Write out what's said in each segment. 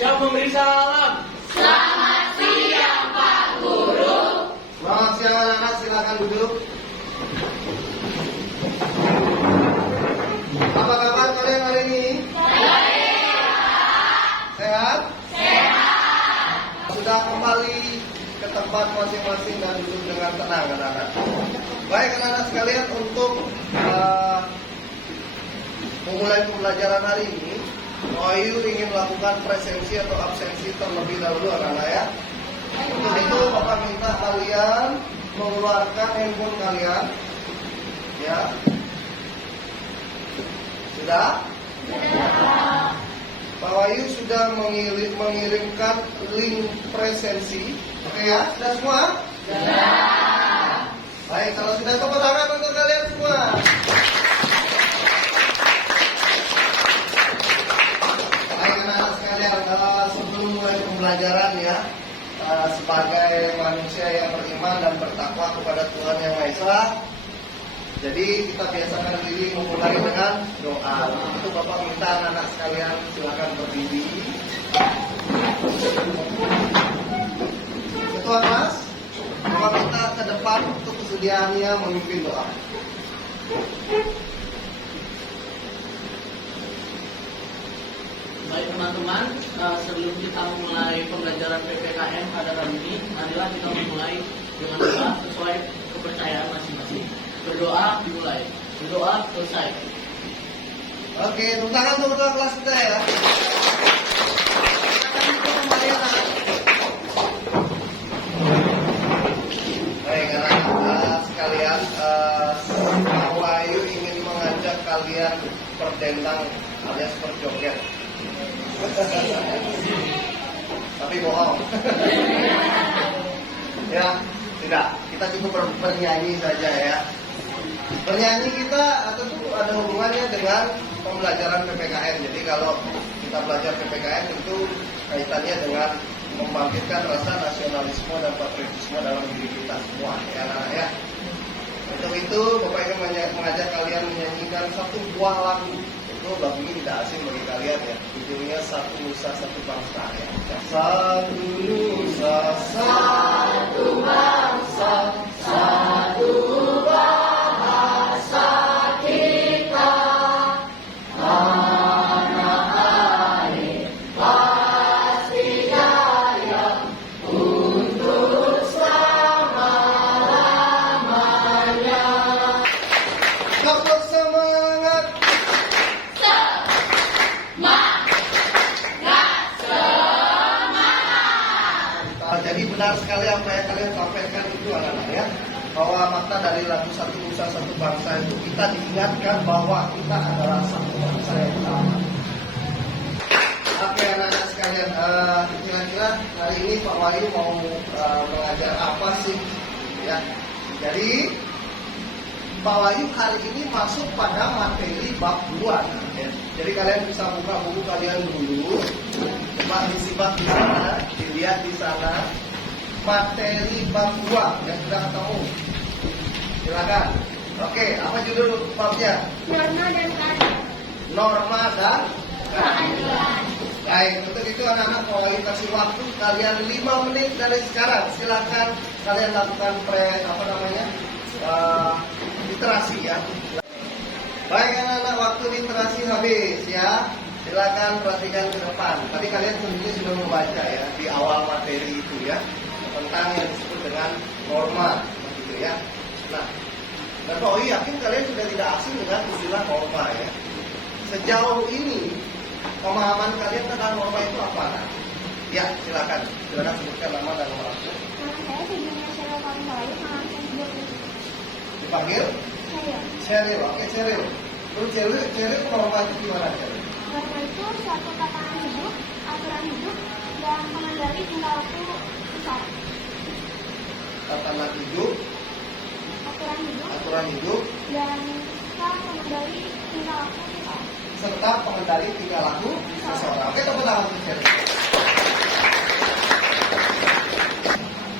Siap memberi salam. Selamat siang Pak Guru. Selamat siang anak-anak, silakan duduk. Apa kabar kalian hari ini? Sehat? Sehat. Sudah kembali ke tempat masing-masing dan duduk dengan tenang anak-anak. Baik anak-anak sekalian, untuk memulai pembelajaran hari ini, Wahyu ingin melakukan presensi atau absensi terlebih dahulu anak-anak ya. Untuk itu Bapak minta kalian mengeluarkan handphone kalian. Ya. Sudah? Pak Wahyu sudah mengirimkan link presensi. Oke ya, sudah semua? Sudah. Baik, kalau sudah, tepuk tangan untuk kalian semua. Baik anak-anak sekalian, sebelum mulai pembelajaran ya, sebagai manusia yang beriman dan bertakwa kepada Tuhan Yang Maha Esa, jadi kita biasakan diri memulai dengan doa. Itu Bapak minta anak-anak sekalian silakan berdiri. Ketua Mas, Bapak minta ke depan untuk kesediaannya memimpin doa. Baik teman-teman, sebelum kita mulai pembelajaran PPKN pada hari ini, marilah kita memulai dengan doa sesuai kepercayaan masing-masing. Berdoa dimulai, berdoa selesai. Oke, tepuk tangan untuk ketua kelas kita ya. Silakan duduk kembali anak. Baik anak-anak sekalian, Pak Wahyu ingin mengajak kalian berdendang alias berjoget. Tapi bohong. Ya, tidak. Kita cukup bernyanyi saja ya. Bernyanyi kita tentu ada hubungannya dengan pembelajaran PPKN. Jadi kalau kita belajar PPKN tentu kaitannya dengan membangkitkan rasa nasionalisme dan patriotisme dalam diri kita semua ya anak-anak ya. Untuk itu Bapak ingin mengajak kalian menyanyikan satu buah lagu. Itu lagu ini tidak asing bagi kalian ya. Judulnya Satu Nusa Satu Bangsa ya. Satu Nusa Satu Bangsa, satu bahasa kita, tanah air pasti jaya untuk selama-lamanya. Tepuk semangat. Jadi benar sekali apa yang kalian sampaikan itu anak-anak ya, bahwa makna dari lagu Satu Nusa Satu Bangsa itu kita diingatkan bahwa kita adalah satu bangsa yang sama. Oke anak-anak sekalian, kira-kira hari ini Pak Wahyu mau mengajar apa sih ya? Jadi Pak Wahyu hari ini masuk pada materi bab 2 ya. Jadi kalian bisa buka buku kalian dulu, coba disimak di sana, dilihat di sana materi bab 2 yang sudah ketemu. Silakan. Oke, apa judul babnya? Norma dan keadilan. Norma dan Keadilan. baik, untuk itu anak-anak mau kasih waktu kalian 5 menit dari sekarang. Silakan kalian lakukan literasi ya. Baik anak-anak, waktu literasi habis ya. Silakan perhatikan ke depan. Tadi kalian sendiri sudah membaca ya di awal materi itu ya, tentang yang disebut dengan norma begitu ya. Nah, dan Pak Wahyu yakin kalian sudah tidak asing dengan istilah norma ya. Sejauh ini pemahaman kalian tentang norma itu apa? Ya, silakan sebutkan nama dan nomor akun. Nama saya Sejumlah Sheryl Kawinwahyu, nama saya Sejumlah. Dipanggil? Sheryl. Oke, Sheryl. Terus Sheryl norma itu gimana Sheryl? Norma itu suatu tatanan hidup, aturan hidup, dan pengendali tingkah laku besar. Tatanan hidup, aturan hidup, dan pengendali tingkah laku besar. serta pengendali tingkah laku seseorang. Oke, tepuk tangan untuk Sheryl.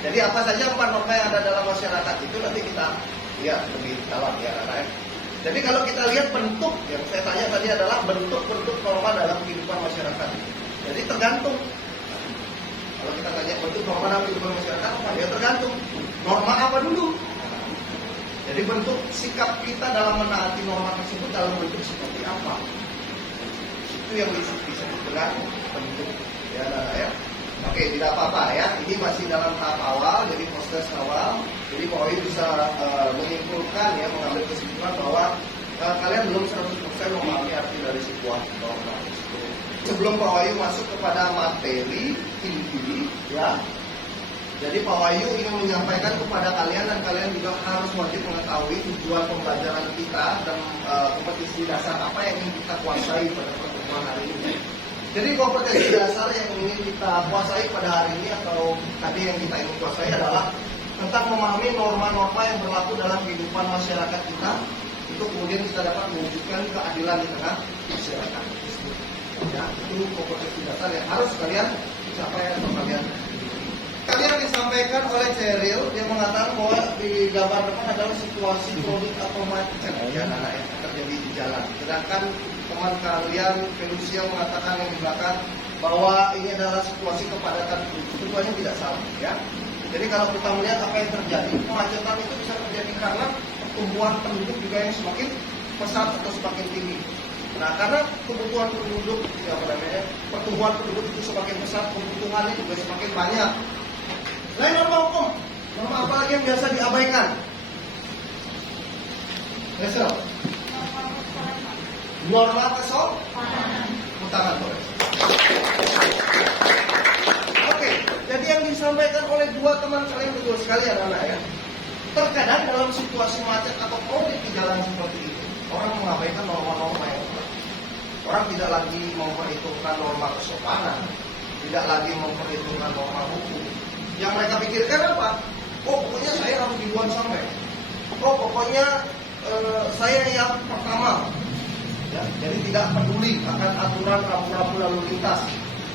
Jadi apa saja norma yang ada dalam masyarakat itu nanti kita lihat lebih dalam ya anak-anak. Jadi kalau kita lihat bentuk yang saya tanya tadi adalah bentuk-bentuk norma dalam kehidupan masyarakat. Jadi tergantung. Kalau kita tanya bentuk norma dalam kehidupan masyarakat apa? Ya tergantung. Norma apa dulu? Jadi bentuk sikap kita dalam menaati norma tersebut dalam bentuk seperti apa? Itu yang disebut dengan bentuk. Ya, ya. Oke, tidak apa-apa ya. Ini masih dalam tahap awal, jadi proses awal. Jadi Pak Wahyu bisa menyimpulkan ya, mengambil kesimpulan bahwa kalian belum 100% memahami arti dari sebuah norma. Sebelum Pak Wahyu masuk kepada materi inti, ya. Jadi Pak Wahyu ingin menyampaikan kepada kalian dan kalian juga harus wajib mengetahui tujuan pembelajaran kita dan kompetisi dasar apa yang ingin kita kuasai pada pertemuan hari ini. Jadi kompetensi dasar yang ingin kita kuasai pada hari ini atau tadi yang kita ingin kuasai adalah tentang memahami norma-norma yang berlaku dalam kehidupan masyarakat kita untuk kemudian kita dapat mewujudkan keadilan di tengah masyarakat. Ya, itu kompetensi dasar yang harus kalian capai atau kalian disampaikan oleh Cheryl yang mengatakan bahwa di gambar depan adalah situasi produk atau macet ya anak yang terjadi di jalan. Sedangkan teman kalian Felucia mengatakan yang di belakang bahwa ini adalah situasi kepadatan penduduk. Tentunya tidak salah ya. Jadi kalau kita melihat apa yang terjadi, kemacetan itu bisa terjadi karena pertumbuhan penduduk juga yang semakin pesat atau semakin tinggi. Nah, karena kebutuhan penduduk, ya pertumbuhan penduduk itu semakin besar, kebutuhannya juga semakin banyak. Lain norma hukum, norma apa lagi yang biasa diabaikan? Besok. Norma kesopanan. Oke, jadi yang disampaikan oleh dua teman kalian betul sekali anak-anak ya. Terkadang dalam situasi macet atau kondisi di jalan seperti itu, orang mengabaikan norma-norma yang berat. Orang tidak lagi memperhitungkan norma kesopanan, tidak lagi memperhitungkan norma hukum. Yang mereka pikirkan apa? Oh, pokoknya saya harus duluan sampai. Oh, pokoknya saya yang pertama. Ya, jadi tidak peduli akan aturan rambu-rambu lalu lintas.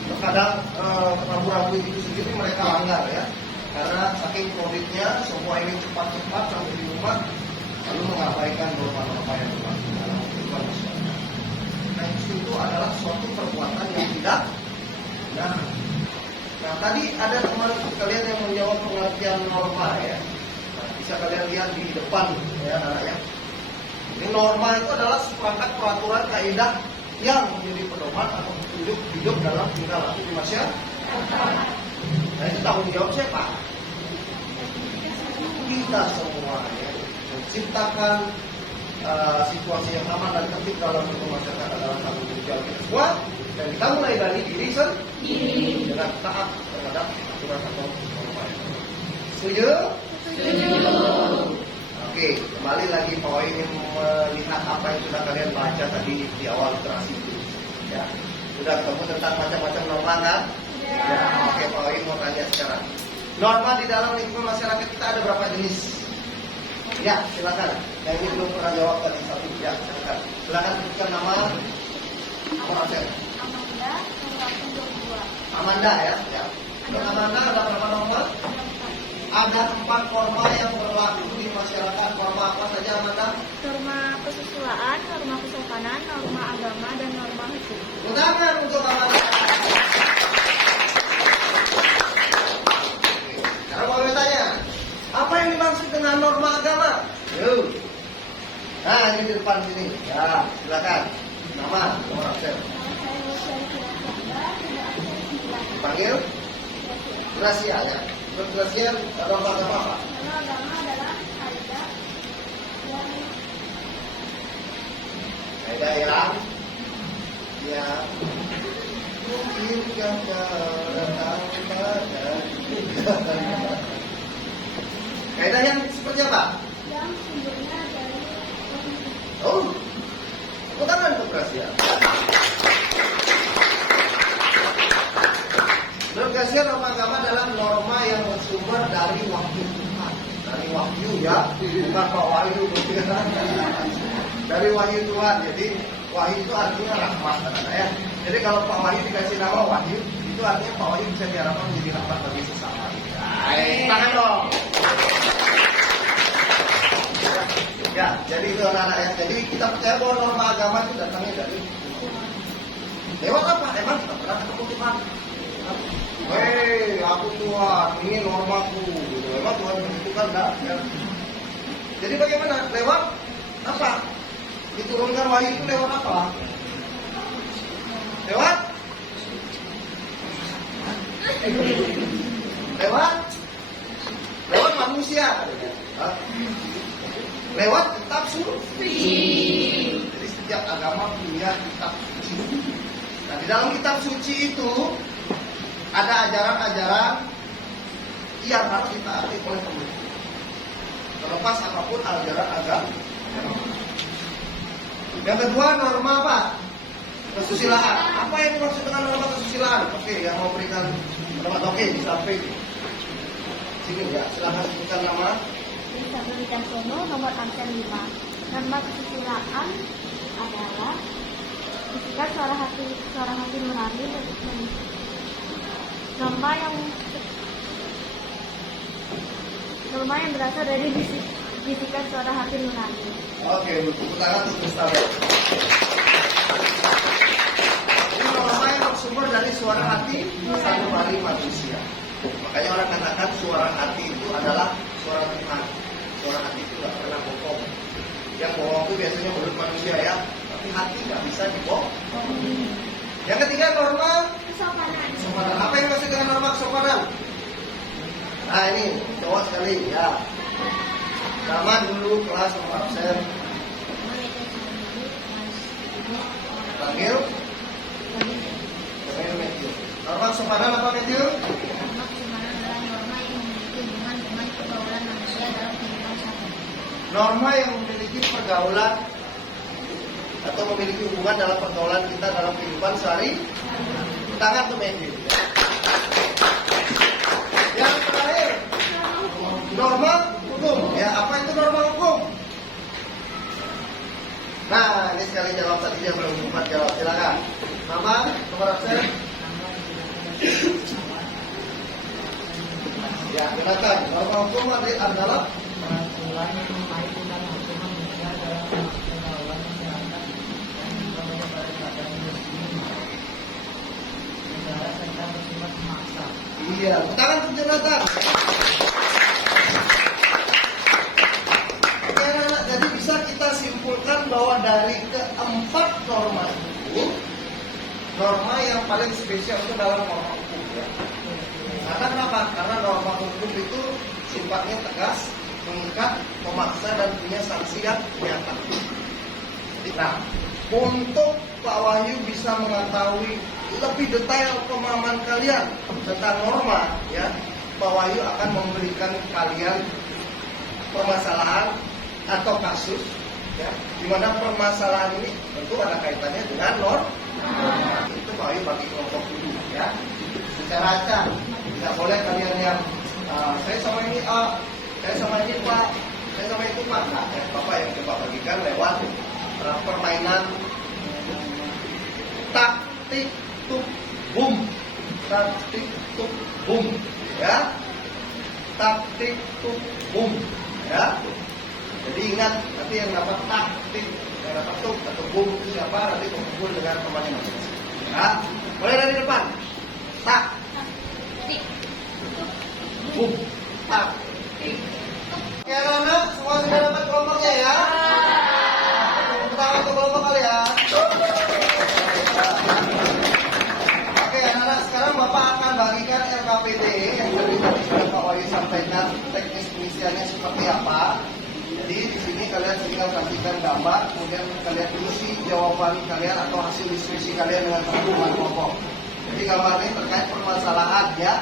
Terkadang rambu-rambu itu sendiri mereka langgar ya, karena saking kreditnya semua ini cepat-cepat sampai di rumah, lalu mengabaikan norma-norma yang berlaku dalam kehidupan masyarakat. Nah, itu adalah suatu perbuatan yang tidak benar. Nah, tadi ada teman kalian yang menjawab pengertian norma ya. Nah, bisa kalian lihat di depan ya anak-anak. Ini norma itu adalah seperangkat peraturan kaidah yang menjadi pedoman atau petunjuk hidup dalam tingkah laku di masyarakat. Nah, itu tanggung jawab siapa? Kita semua ya. Menciptakan situasi yang aman dan tertib dalam masyarakat adalah tanggung jawab kita semua. Dan kita mulai dari diri sendiri dengan taat terhadap aturan atau norma. Setuju? Setuju. Oke, kembali lagi Pak Wahyu ingin melihat apa yang sudah kalian baca tadi di awal literasi itu. Ya, sudah ketemu tentang macam-macam norma kan? Ya. Oke, Pak Wahyu mau tanya sekarang. Norma di dalam lingkungan masyarakat kita ada berapa jenis? Ya, silakan. Yang ini belum pernah jawab tadi satu. Ya, silakan. Silakan sebutkan nama. Amanda ya. Ya. Amanda ada berapa norma? Ada 4 norma yang berlaku di masyarakat. Norma apa saja Amanda? Norma kesusilaan, norma kesopanan, norma agama, dan norma hukum. Tangan untuk Amanda. Sekarang mau tanya, apa yang dimaksud dengan norma agama? Yuk. Nah, ini di depan sini. Ya, silakan. Nama, nomor absen. Dipanggil Gracia ya. Gracia norma agama apa? Norma agama adalah Kaidah yang ya mungkin yang datang pada kaidah yang seperti apa? yang sumbernya dari Oh, tepuk tangan untuk Gracia. Menurut Gracia, norma agama adalah norma yang bersumber dari wahyu Tuhan. Dari wahyu ya, bukan Pak Wahyu. Dari wahyu Tuhan. Jadi wahyu itu artinya rahmat ya. Jadi kalau Pak Wahyu dikasih nama wahyu, itu artinya Pak Wahyu bisa diharapkan menjadi rahmat bagi sesama. Baik, tangan dong. Ya, jadi itu anak-anak ya. Jadi kita percaya bahwa norma agama itu datangnya dari Tuhan. Lewat apa? Emang kita pernah ketemu Tuhan? Hei, aku Tuhan, ini normaku. Gitu. Emang Tuhan begitu kan? Enggak. Ya. Jadi bagaimana? Lewat apa? Diturunkan wahyu itu lewat apa? Lewat? Lewat manusia. Hah? Lewat kitab suci. Jadi setiap agama punya kitab suci. Nah, di dalam kitab suci itu ada ajaran-ajaran yang harus ditaati oleh pemerintah. Terlepas apapun ajaran agama. Yang kedua, norma apa? Kesusilaan. Apa yang dimaksud dengan norma kesusilaan? Oke, yang mau berikan norma, oke, di samping. Sini ya, silahkan sebutkan nama. Isabel Sono, nomor absen 5. Norma kesusilaan adalah ketika suara hati nurani. Norma yang berasal dari bisikan suara hati nurani. Oke, tepuk tangan untuk Mustafa. Ini norma yang bersumber dari suara hati nurani manusia. Makanya orang katakan suara hati itu adalah suara Tuhan. Suara hati itu tidak pernah bohong. Yang bohong itu biasanya mulut manusia ya, tapi hati nggak bisa dibohong. Yang ketiga, norma kesopanan. Apa yang dimaksud dengan norma kesopanan? Nah ini cowok sekali ya. Nama dulu, kelas, nomor absen. Panggil. Matthew. Norma kesopanan apa Matthew? Norma yang memiliki pergaulan atau memiliki hubungan dalam pergaulan kita dalam kehidupan sehari. Tangan tuh Matthew. Yang terakhir, norma hukum. Ya, apa itu norma hukum? Nah, ini sekali jawab tadi dia belum sempat jawab. Silakan. Nama, nomor absen. Ya, Jonathan. Norma hukum adalah peraturan yang mengatur dan hukum manusia dalam pergaulan masyarakat yang dibuat pada badan negara serta bersifat memaksa. Iya, tangan untuk Jonathan. Oke anak-anak, jadi bisa kita simpulkan bahwa dari keempat norma itu, norma yang paling spesial itu dalam norma hukum ya. Karena kenapa? Karena norma hukum itu sifatnya tegas, mengikat, memaksa dan punya sanksi yang nyata. Nah, untuk Pak Wahyu bisa mengetahui lebih detail pemahaman kalian tentang norma, ya, Pak Wahyu akan memberikan kalian permasalahan atau kasus, ya, di mana permasalahan ini tentu ada kaitannya dengan norma. Itu Pak Wahyu bagi kelompok dulu, ya. Secara acak, tidak boleh kalian yang saya sama ini A, saya sama ini Pak, saya sama itu Pak. Nah, Bapak yang coba bagikan lewat permainan taktik tuk boom, taktik tuk boom, ya, taktik tuk boom, ya. Jadi ingat nanti yang dapat taktik, yang dapat tuk atau boom itu siapa, nanti kumpul dengan temannya masing-masing. Ya, mulai dari depan, taktik tuk boom, taktik. Oke anak-anak, semua sudah dapat kelompoknya ya. Tepuk tangan untuk kelompok kalian. Oke anak-anak, sekarang Bapak akan bagikan LKPD yang tadi sudah Pak Wahyu sampaikan teknis pengisiannya seperti apa. Jadi di sini kalian tinggal kasihkan gambar, kemudian kalian isi jawaban kalian atau hasil diskusi kalian dengan teman-teman kelompok. Jadi gambar ini terkait permasalahan ya.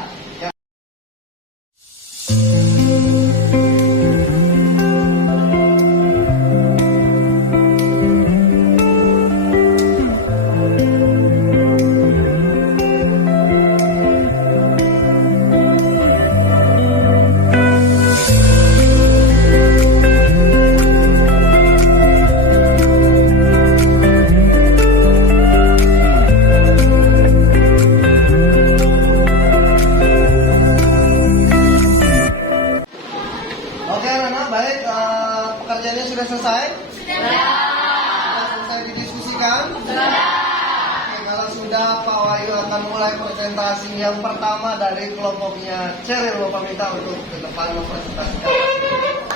akan mulai presentasi yang pertama dari kelompoknya Cheryl. Bapak minta untuk ke depan mempresentasikan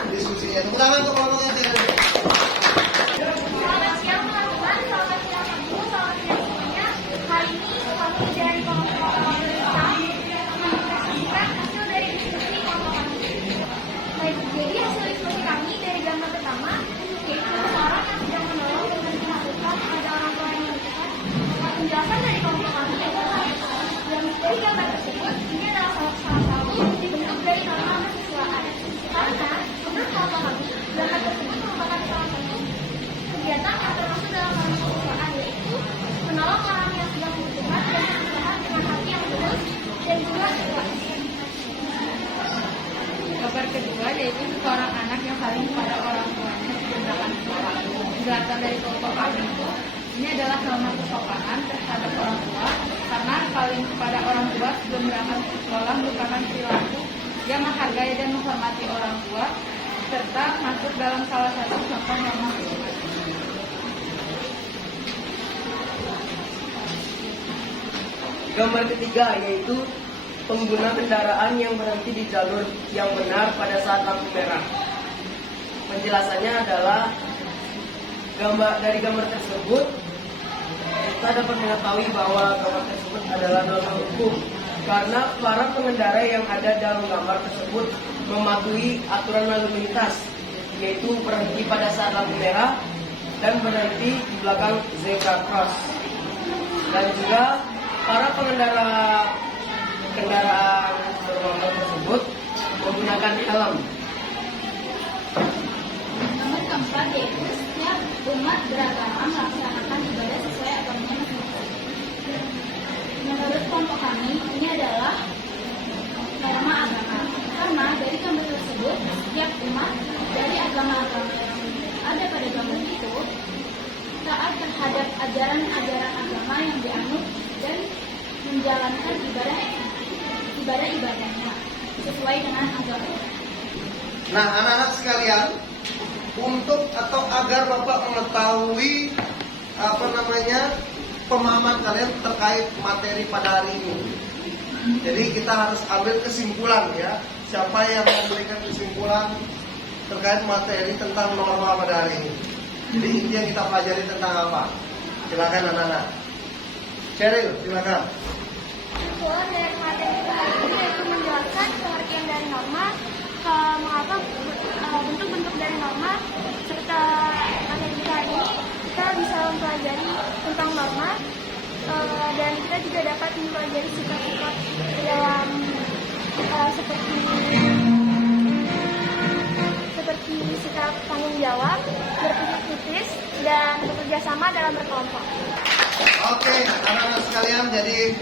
diskusinya. Tepuk tangan untuk kelompoknya Cheryl. Selamat siang teman-teman, selamat siang ibu, selamat siang semuanya. Hari ini kami dari kelompok kita mempresentasikan hasil dari diskusi kelompok kami. Baik, jadi hasil diskusi kami dari gambar pertama yaitu seseorang yang sedang menolong dengan dilakukan pada orang tua yang membutuhkan. Penjelasan dari kelompok kami adalah yang dari gambar tersebut ini adalah salah satu bentuk dari norma kesiswaan. Karena menurut kelompok kami gambar tersebut merupakan salah satu kegiatan yang termasuk dalam norma kesiswaan, yaitu menolong orang yang sedang membutuhkan dan berusaha dengan hati yang tulus dan juga ikhlas. Kabar kedua yaitu seorang anak yang saling kepada orang tuanya menggunakan suara. Penjelasan dari kelompok kami itu ini adalah norma kesopanan terhadap orang tua, karena saling kepada orang tua sebelum berangkat ke sekolah merupakan perilaku yang menghargai dan menghormati orang tua, serta masuk dalam salah satu contoh norma kesopanan. Gambar ketiga yaitu pengguna kendaraan yang berhenti di jalur yang benar pada saat lampu merah. Penjelasannya adalah dari gambar tersebut kita dapat mengetahui bahwa gambar tersebut adalah norma hukum, karena para pengendara yang ada dalam gambar tersebut mematuhi aturan lalu lintas, yaitu berhenti pada saat lampu merah dan berhenti di belakang zebra cross. Dan juga para pengendara kendaraan bermotor tersebut menggunakan helm. Nomor keempat yaitu setiap umat beragama melaksanakan ibadah sesuai agamanya masing-masing. Menurut kelompok kami, ini adalah norma agama. Karena dari gambar tersebut, setiap umat dari agama-agama yang ada pada gambar itu taat terhadap ajaran-ajaran agama yang dianut dan menjalankan ibadah-ibadahnya sesuai dengan agama. Nah, anak-anak sekalian, untuk atau agar Bapak mengetahui pemahaman kalian terkait materi pada hari ini. Jadi kita harus ambil kesimpulan ya. Siapa yang memberikan kesimpulan terkait materi tentang norma pada hari ini? Jadi inti yang kita pelajari tentang apa? Silakan anak-anak. Cheryl, silakan. Kesimpulan dari materi kita hari ini yaitu menjelaskan pengertian dari norma, mengapa bentuk-bentuk dari norma, serta materi kita hari ini kita bisa mempelajari tentang norma, dan kita juga dapat mempelajari sifat-sifat dalam seperti sikap tanggung jawab, berpikir kritis, dan bekerja sama dalam berkelompok. Oke, anak-anak sekalian, jadi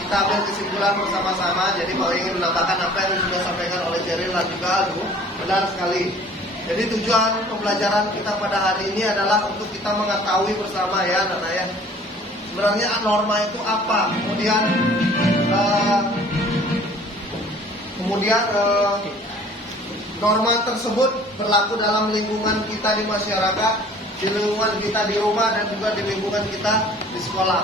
kita ambil kesimpulan bersama-sama. Jadi kalau ingin menambahkan apa yang sudah disampaikan oleh Cheryl dan juga Aldo, benar sekali. Jadi tujuan pembelajaran kita pada hari ini adalah untuk kita mengetahui bersama ya anak-anak ya. Sebenarnya norma itu apa? Kemudian norma tersebut berlaku dalam lingkungan kita di masyarakat, di lingkungan kita di rumah, dan juga di lingkungan kita di sekolah.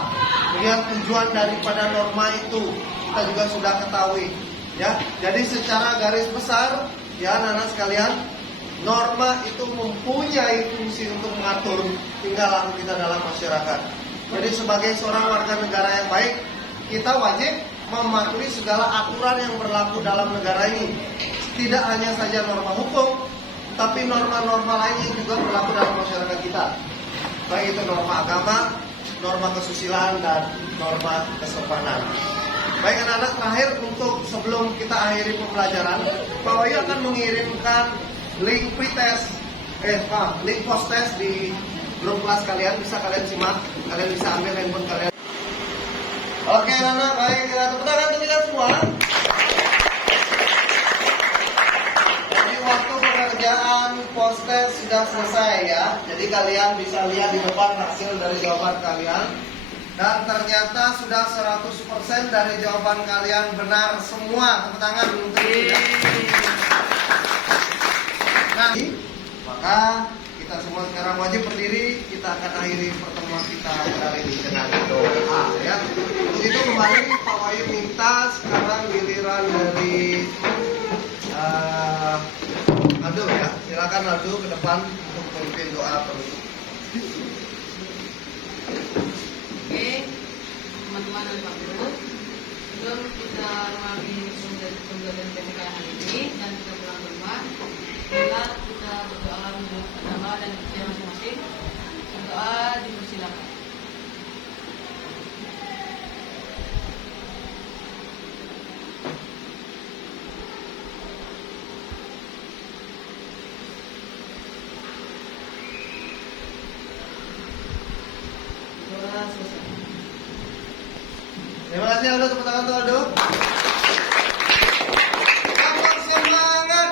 Kemudian tujuan daripada norma itu kita juga sudah ketahui ya. Jadi secara garis besar ya anak-anak sekalian, norma itu mempunyai fungsi untuk mengatur tingkah laku kita dalam masyarakat. Jadi sebagai seorang warga negara yang baik, kita wajib mematuhi segala aturan yang berlaku dalam negara ini. Tidak hanya saja norma hukum, tapi norma-norma lainnya juga berlaku dalam masyarakat kita. Baik itu norma agama, norma kesusilaan, dan norma kesopanan. Baik anak-anak, terakhir untuk sebelum kita akhiri pembelajaran, Pak Wahyu akan mengirimkan link pretest, link post test di grup kelas kalian. Bisa kalian simak, kalian bisa ambil handphone kalian. Oke anak-anak, baik, kita tepuk tangan untuk kita semua. Jadi waktu pekerjaan post test sudah selesai ya. Jadi kalian bisa lihat di depan hasil dari jawaban kalian. Dan ternyata sudah 100% dari jawaban kalian benar semua. Tepuk tangan untuk kita. Nah, maka kita semua sekarang wajib berdiri. Kita akan akhiri pertemuan kita kali ini dengan doa ya. Untuk itu kembali Pak Wahyu minta sekarang giliran dari Aldo ya. Silakan Aldo ke depan untuk memimpin doa penutup. Oke, teman-teman dan Pak Guru, sebelum kita mengalami pembelajaran PPK hari ini dan kita pulang ke rumah, marilah kita berdoa menurut agama dan percaya masing-masing. Berdoa dipersilakan. Doa selesai. Terima kasih Aldo, tepuk tangan untuk Aldo. Selamat semangat.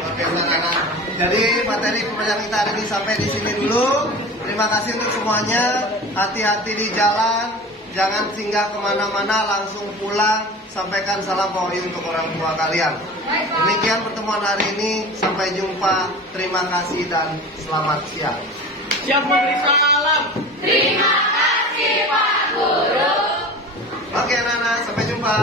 Oke anak-anak. Jadi materi pembelajaran kita hari ini sampai di sini dulu. Terima kasih untuk semuanya. Hati-hati di jalan. Jangan singgah kemana-mana, langsung pulang. Sampaikan salam Pak Wahyu untuk orang tua kalian. Demikian pertemuan hari ini. Sampai jumpa. Terima kasih dan selamat siang. Siap memberi salam. Terima kasih Pak Guru. Oke anak-anak, sampai jumpa.